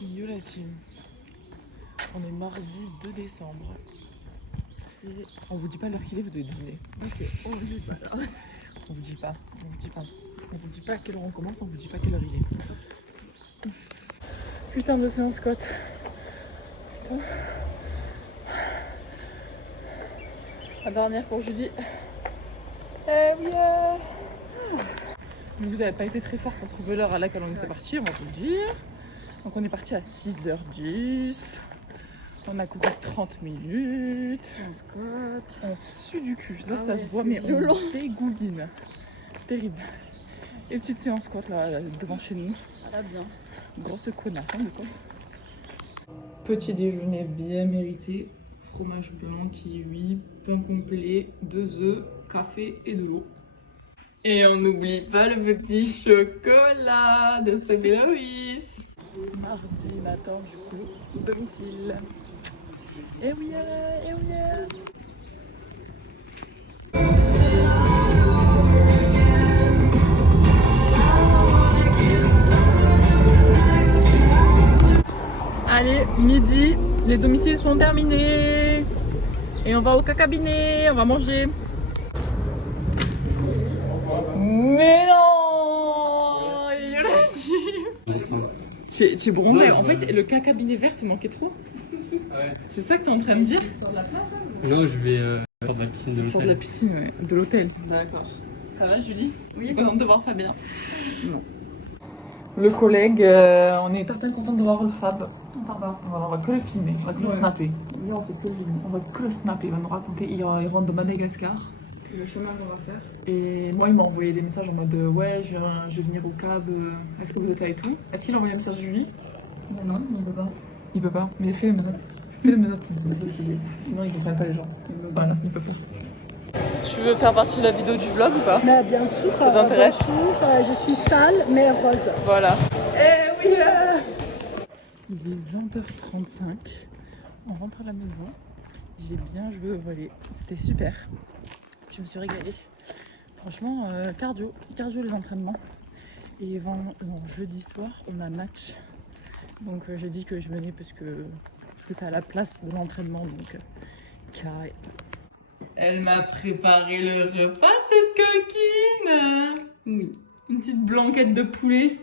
Yo la team. On est mardi 2 décembre. On vous dit pas l'heure qu'il est, vous devez deviner. Ok, on vous dit pas là. On vous dit pas. On vous dit pas à quelle heure on commence, on vous dit pas quelle heure il est. Putain de séance Scott. Putain. La dernière pour Julie. Eh oui. Vous avez pas été très fort pour trouver l'heure à laquelle on était parti, on va vous le dire. Donc on est parti à 6h10. On a couru 30 minutes. On squat. On sue du cul. Je sais pas si ça Ah se ouais, voit, c'est mais violent. on dégouline. Terrible. Et petite séance squat là, devant chez nous. Ah bien. Grosse connasse, hein, de quoi. Petit déjeuner bien mérité. Fromage blanc, kiwi, pain complet, 2 œufs, café et de l'eau. Et on n'oublie pas le petit chocolat de Loïs. Mardi matin, du coup, domicile. Et oui, et oui. Allez, midi, les domiciles sont terminés. Et on va au cacabinet, on va manger. Mais non, il l'a dit. Tu es bronzé. En fait, le cacabinet vert te manquait trop. Ouais. C'est ça que tu es en train de dire? Sur la plage Non, je vais faire de la piscine de Sur de la l'hôtel. piscine, ouais, de l'hôtel. D'accord. Ça va, Julie? Oui, T'es contente de voir Fabien? Non. Le collègue, on est à peine content de voir le Fab. Attends pas. Voilà, on va que le filmer, on va que le Ouais. snapper. Lui, on fait que le film. On va que le snapper, il va nous raconter. Il rentre de Madagascar. Le chemin qu'on va faire. Et moi, il m'a envoyé des messages en mode ouais, je vais venir au cab, est-ce que vous êtes là et tout. Est-ce qu'il a envoyé un message à Julie? Mais non, il peut pas. Il peut pas, mais fais les menottes. Fais les menottes, sinon ils comprennent pas les gens. Voilà, il peut pas. Tu veux faire partie de la vidéo du vlog ou pas? Mais bien sûr, Ça t'intéresse? bonjour, je suis sale mais heureuse. Voilà. Eh oui Il est 20h35. On rentre à la maison. J'ai bien joué au volley. C'était super. Je me suis régalée. Franchement, cardio les entraînements. Et jeudi soir, on a match. Donc j'ai dit que je venais parce que c'est à la place de l'entraînement. Donc carré. Elle m'a préparé le repas, cette coquine. Oui. Une petite blanquette de poulet.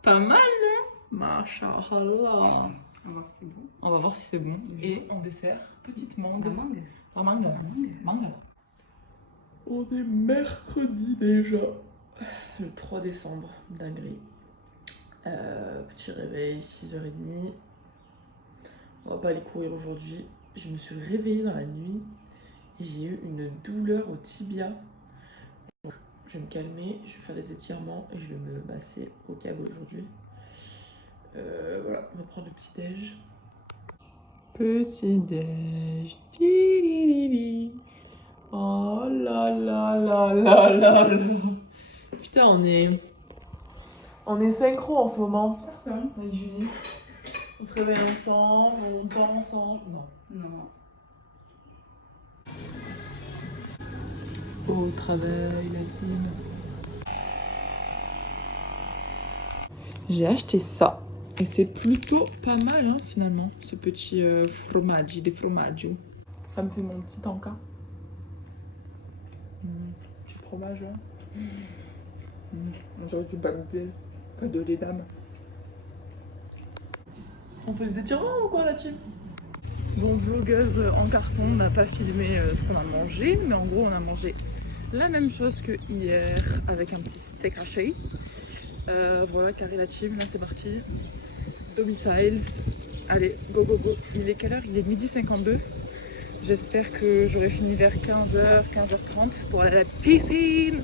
Pas mal, non? Masha'Allah. On va voir si c'est bon. On va voir si c'est bon. Et en dessert, petite mangue. La mangue. La mangue. Mangue. On est mercredi déjà. Le 3 décembre, dinguerie. Petit réveil, 6h30. On va pas aller courir aujourd'hui. Je me suis réveillée dans la nuit et j'ai eu une douleur au tibia. Donc, je vais me calmer, je vais faire des étirements et je vais me masser au câble aujourd'hui. Voilà, on va prendre le petit déj. Petit déj. Tidididi. Oh là là là là là là. Putain, on est synchro en ce moment. Avec Julie. On se réveille ensemble, on dort ensemble. Non. Non. Au travail, la team. J'ai acheté ça. Et c'est plutôt pas mal, hein, finalement, ce petit fromaggi, des formaggio. Ça me fait mon petit tanka. Petit fromage, là. On dirait du bambel. Cadeau des dames. On fait des étirements ou quoi, la team? Bon, vlogueuse en carton, on n'a pas filmé ce qu'on a mangé, mais en gros, on a mangé la même chose que hier avec un petit steak haché. Voilà, carré la team, là c'est parti. Domiciles. Allez, go go go. Il est quelle heure? Il est 12h52. J'espère que j'aurai fini vers 15h, 15h30 pour aller à la piscine.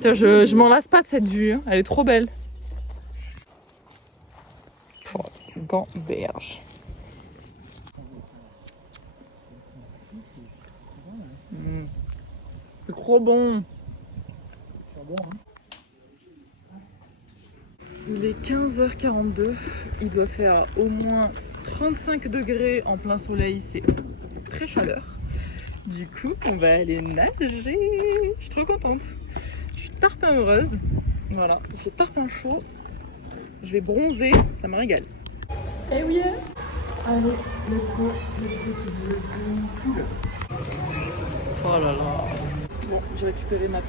Tiens, je m'en lasse pas de cette vue, hein. Elle est trop belle. Gamberge. C'est trop bon. Il est 15h42. Il doit faire au moins 35 degrés en plein soleil. C'est très chaleur. Du coup, on va aller nager. Je suis trop contente. Je suis tarpin heureuse. Voilà, je suis tarpin chaud. Je vais bronzer, ça me régale. Eh oui. Allez, let's go to the swimming pool. Oh là là. Bon, j'ai récupéré mon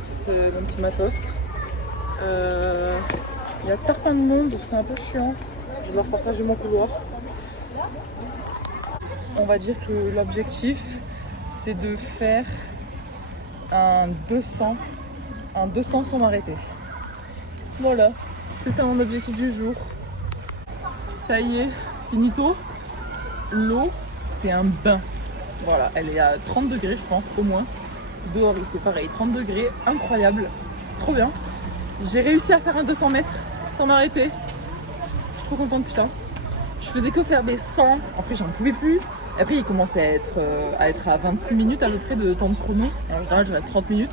petit matos. Il y a plein de monde, c'est un peu chiant. Je vais leur partager mon couloir. On va dire que l'objectif, c'est de faire un 200 sans m'arrêter. Voilà, c'est ça mon objectif du jour. Ça y est, finito. L'eau, c'est un bain. Voilà, elle est à 30 degrés, je pense, au moins. Dehors, il fait pareil, 30 degrés, incroyable. Trop bien. J'ai réussi à faire un 200 mètres sans m'arrêter. Je suis trop contente, putain. Je faisais que faire des 100. Après, j'en pouvais plus. Après, il commençait à être à 26 minutes à peu près de temps de chrono. En général, je reste 30 minutes.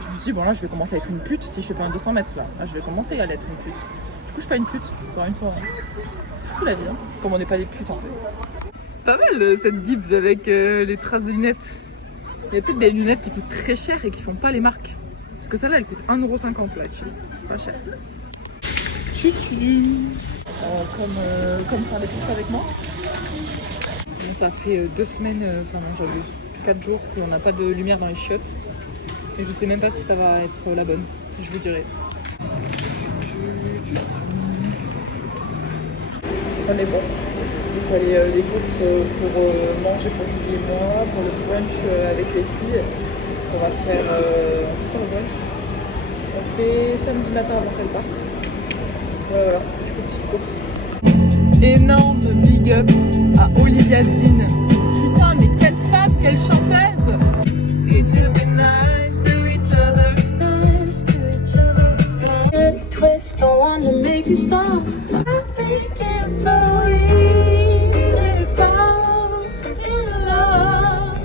Je me suis dit, bon là, je vais commencer à être une pute si je fais pas un 200 mètres là. Là, je vais commencer à être une pute. Du coup, je suis pas une pute, encore une fois. C'est fou la vie, hein. Comme on n'est pas des putes en fait. Pas mal cette Gibbs avec les traces de lunettes. Il y a peut-être des lunettes qui coûtent très cher et qui font pas les marques. Parce que celle-là, elle coûte 1,50€ là, pas cher. Comme faire des courses avec moi. Bon, ça fait 2 semaines, enfin non, j'abuse, 4 jours qu'on n'a pas de lumière dans les chiottes. Et je sais même pas si ça va être la bonne, je vous dirai. On est bon. Il fallait des courses pour manger pour Julie et moi, pour le brunch avec les filles. On va faire le brunch. On fait samedi matin avant qu'elle parte. Voilà, du coup, petite course. Énorme big up à Olivia Dean. Putain, mais quelle femme, quelle chanteuse! It should be nice to each other. Nice to each other. Twist, I want to make you stop. I think it's so easy to fall in love.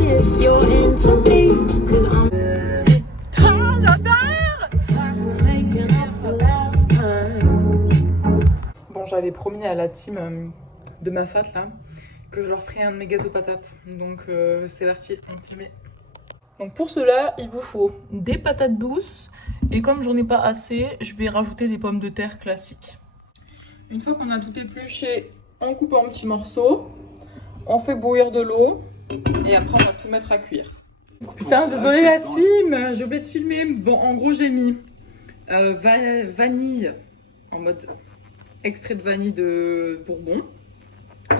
If you're into me, 'cause I'm. Oh, j'adore! Making up for last time. Bon, j'avais promis à la team de ma fat là que je leur ferai un de mes gâteaux patates. Donc c'est parti, on s'y met. Donc pour cela, il vous faut des patates douces. Et comme j'en ai pas assez, je vais rajouter des pommes de terre classiques. Une fois qu'on a tout épluché, on coupe en petits morceaux. On fait bouillir de l'eau. Et après, on va tout mettre à cuire. Putain, désolé la team, j'ai oublié de filmer. Bon, en gros, j'ai mis vanille en mode extrait de vanille de Bourbon.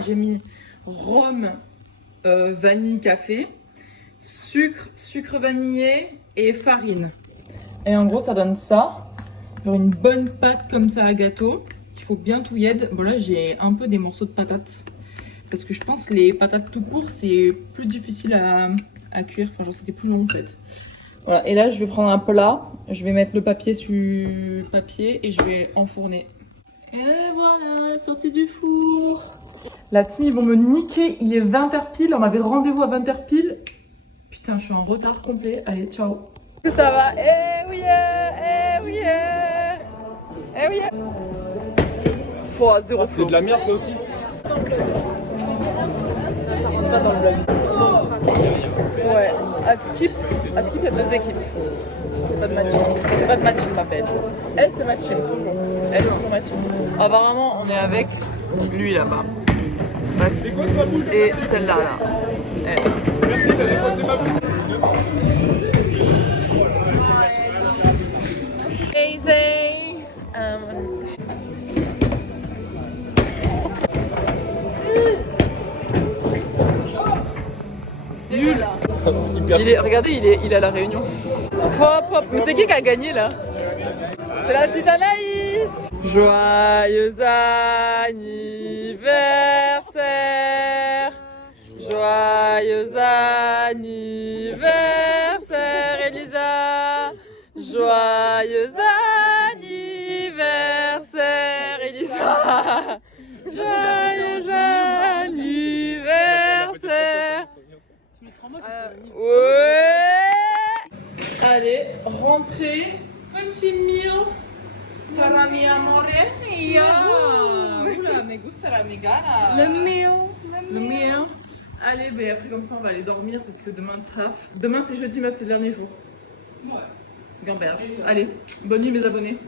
J'ai mis rhum, vanille, café, sucre vanillé et farine. Et en gros, ça donne ça. Genre une bonne pâte comme ça à gâteau. Il faut bien touiller. Bon, là, j'ai un peu des morceaux de patates. Parce que je pense que les patates tout court, c'est plus difficile à cuire. Enfin, genre, c'était plus long en fait. Voilà. Et là, je vais prendre un plat. Je vais mettre le papier sur le papier et je vais enfourner. Et voilà, sortie du four. La team, ils vont me niquer. Il est 20h pile. On avait rendez-vous à 20h pile. Putain, je suis en retard complet. Allez, ciao. Ça va. Eh oui, eh oui, eh oui. Faut à zéro flow. C'est de la merde ça aussi. Ça rentre pas dans le vlog. Ouais. À Skip, il y a 2 équipes. C'est pas de matching. C'est pas de matching, ma belle. Elle, c'est matching, toujours. Elle, c'est toujours matching. Apparemment, on est avec lui là-bas. Bref. Et celle-là, là. Merci, t'as déposé ma boule. Amazing. Nul. Regardez, il est à la Réunion. Hop, hop. Mais c'est qui a gagné là? C'est la petite Anaïs. Joyeux anniversaire. Joyeux anniversaire, Elisa. Joyeux anniversaire, Elisa. Joyeux anniversaire. Ouais. Allez, rentrez. Petit meal. Para mi amore mia. Oula, me gusta la migana. Le meal. Allez, ben après comme ça on va aller dormir parce que demain taf. Demain c'est jeudi meuf, c'est le dernier jour. Ouais. Gamberge. Allez, bonne nuit mes abonnés.